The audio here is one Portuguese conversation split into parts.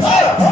fire.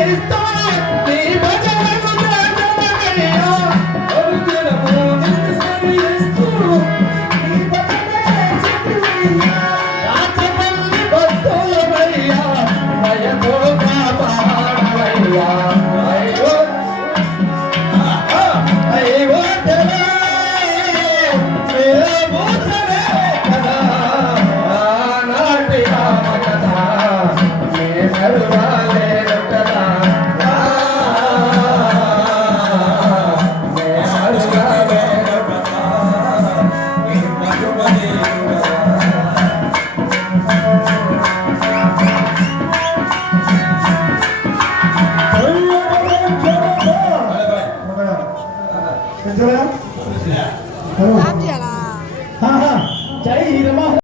eres. Entendeu? Então,